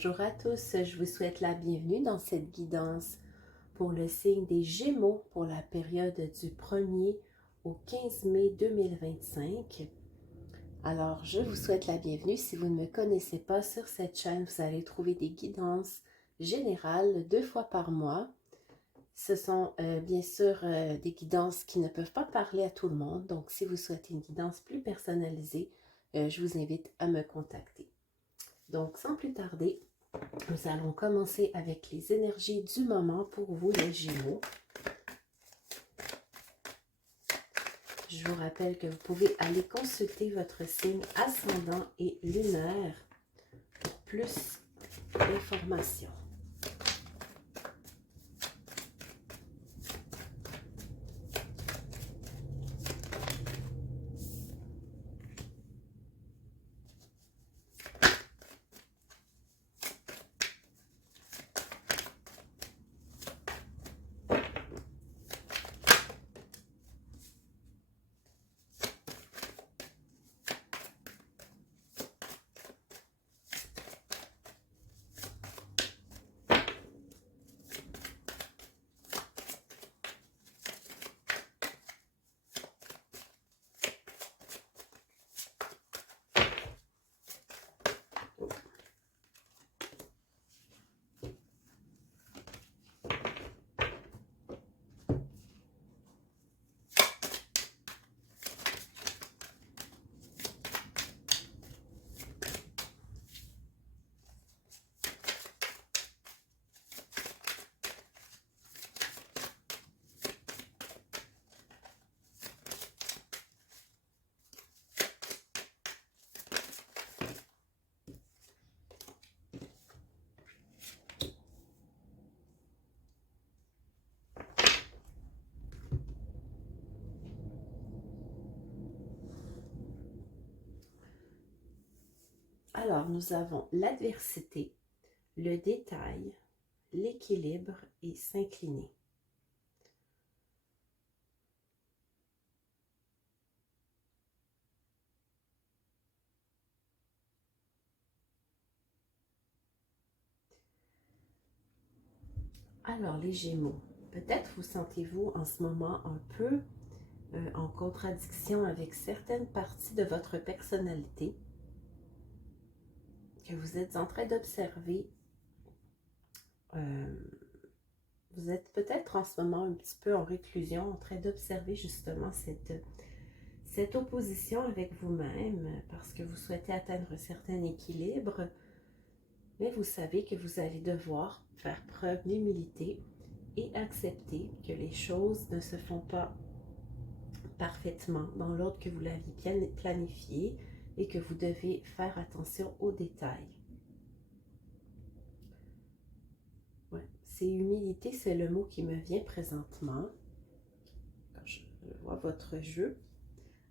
Bonjour à tous, je vous souhaite la bienvenue dans cette guidance pour le signe des Gémeaux pour la période du 1er au 15 mai 2025. Alors, je vous souhaite la bienvenue. Si vous ne me connaissez pas sur cette chaîne, vous allez trouver des guidances générales 2 fois par mois. Ce sont bien sûr des guidances qui ne peuvent pas parler à tout le monde. Donc, si vous souhaitez une guidance plus personnalisée, je vous invite à me contacter. Donc, sans plus tarder, nous allons commencer avec les énergies du moment pour vous, les Gémeaux. Je vous rappelle que vous pouvez aller consulter votre signe ascendant et lunaire pour plus d'informations. Alors, nous avons l'adversité, le détail, l'équilibre et s'incliner. Alors, les Gémeaux, peut-être vous sentez-vous en ce moment un peu en contradiction avec certaines parties de votre personnalité que vous êtes en train d'observer. Vous êtes peut-être en ce moment un petit peu en réclusion, en train d'observer justement cette opposition avec vous-même parce que vous souhaitez atteindre un certain équilibre, mais vous savez que vous allez devoir faire preuve d'humilité et accepter que les choses ne se font pas parfaitement dans l'ordre que vous l'aviez planifié et que vous devez faire attention aux détails. Ouais, c'est humilité, c'est le mot qui me vient présentement quand je vois votre jeu.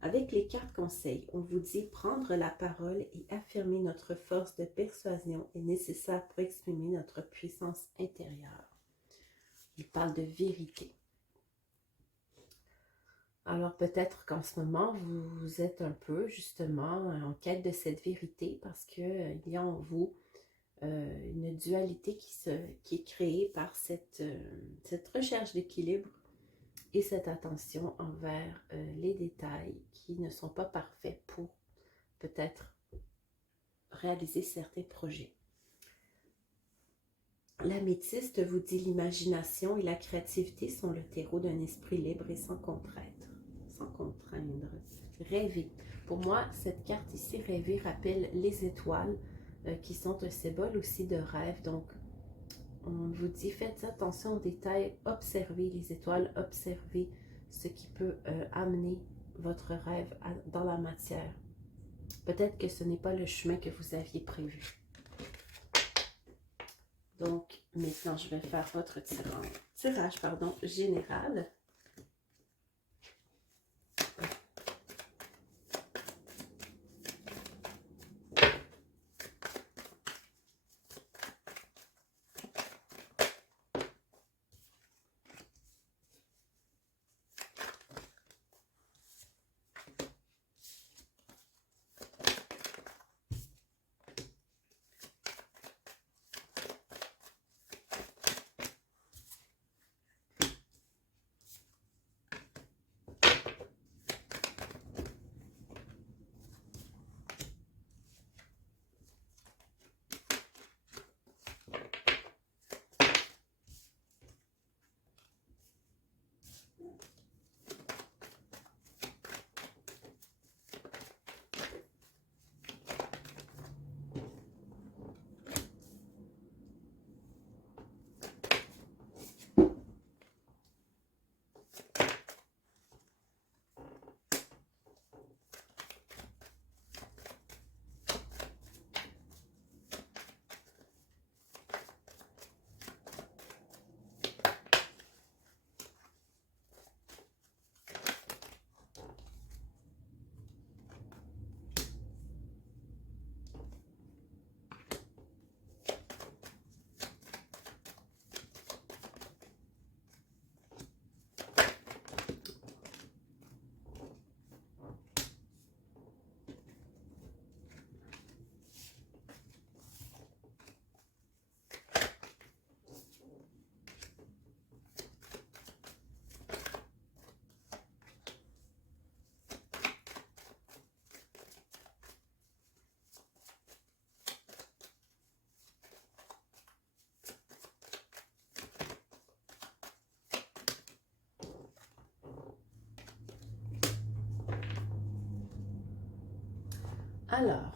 Avec les cartes conseils, on vous dit prendre la parole et affirmer notre force de persuasion est nécessaire pour exprimer notre puissance intérieure. Il parle de vérité. Alors peut-être qu'en ce moment, vous êtes un peu justement en quête de cette vérité parce qu'il y a en vous une dualité qui est créée par cette recherche d'équilibre et cette attention envers les détails qui ne sont pas parfaits pour peut-être réaliser certains projets. L'améthyste vous dit l'imagination et la créativité sont le terreau d'un esprit libre et sans contraindre. Rêver. Pour moi, cette carte ici, rêver, rappelle les étoiles qui sont un symbole aussi de rêve. Donc, on vous dit, faites attention aux détails, observez les étoiles, observez ce qui peut amener votre rêve dans la matière. Peut-être que ce n'est pas le chemin que vous aviez prévu. Donc, maintenant, je vais faire votre tirage général. Alors,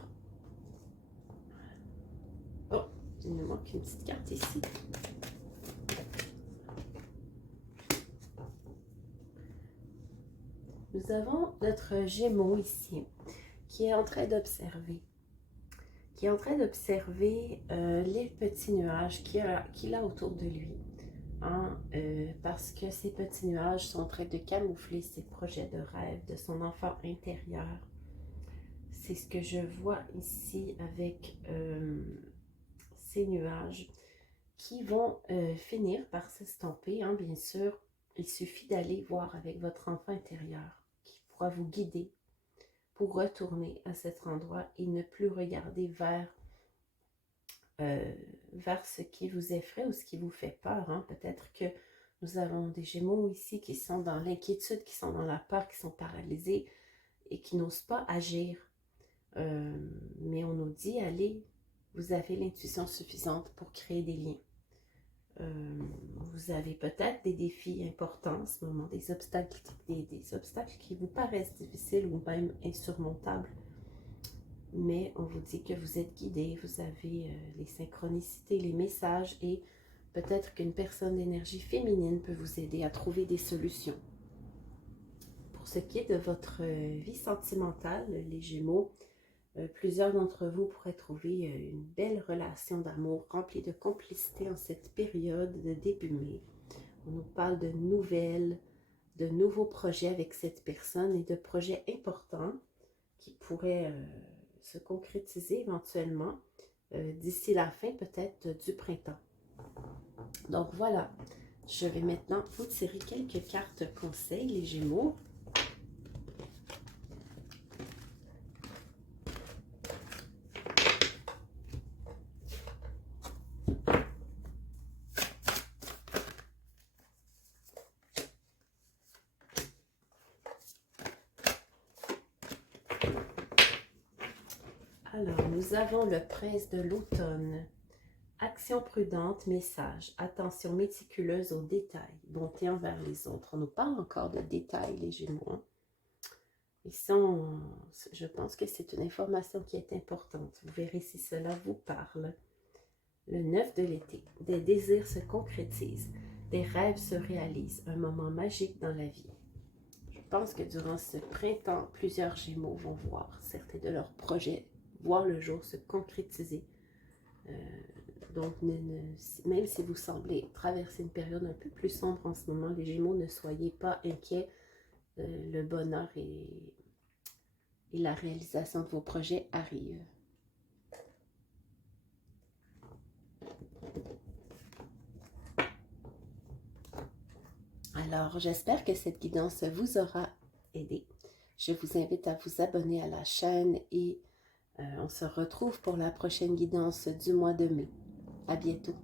oh, il nous manque une petite carte ici. Nous avons notre Gémeaux ici, qui est en train d'observer. Les petits nuages qu'il a autour de lui. Hein, parce que ces petits nuages sont en train de camoufler ses projets de rêve de son enfant intérieur. C'est ce que je vois ici avec ces nuages qui vont finir par s'estomper. Hein, bien sûr, il suffit d'aller voir avec votre enfant intérieur qui pourra vous guider pour retourner à cet endroit et ne plus regarder vers ce qui vous effraie ou ce qui vous fait peur. Hein. Peut-être que nous avons des Gémeaux ici qui sont dans l'inquiétude, qui sont dans la peur, qui sont paralysés et qui n'osent pas agir. Mais on nous dit, allez, vous avez l'intuition suffisante pour créer des liens. Vous avez peut-être des défis importants en ce moment, des obstacles qui vous paraissent difficiles ou même insurmontables. Mais on vous dit que vous êtes guidé, vous avez les synchronicités, les messages et peut-être qu'une personne d'énergie féminine peut vous aider à trouver des solutions. Pour ce qui est de votre vie sentimentale, les Gémeaux, plusieurs d'entre vous pourraient trouver une belle relation d'amour remplie de complicité en cette période de début mai. On nous parle de nouvelles, de nouveaux projets avec cette personne et de projets importants qui pourraient se concrétiser éventuellement d'ici la fin peut-être du printemps. Donc voilà, je vais maintenant vous tirer quelques cartes conseils, les Gémeaux. Alors, nous avons le prince de l'automne. Action prudente, message. Attention méticuleuse aux détails. Bonté envers les autres. On nous parle encore de détails, les Gémeaux. Je pense que c'est une information qui est importante. Vous verrez si cela vous parle. Le 9 de l'été. Des désirs se concrétisent. Des rêves se réalisent. Un moment magique dans la vie. Je pense que durant ce printemps, plusieurs Gémeaux vont voir certains de leurs projets voir le jour se concrétiser. Donc, même si vous semblez traverser une période un peu plus sombre en ce moment, les Gémeaux, ne soyez pas inquiets. Le bonheur et la réalisation de vos projets arrivent. Alors, j'espère que cette guidance vous aura aidé. Je vous invite à vous abonner à la chaîne et on se retrouve pour la prochaine guidance du mois de mai. À bientôt.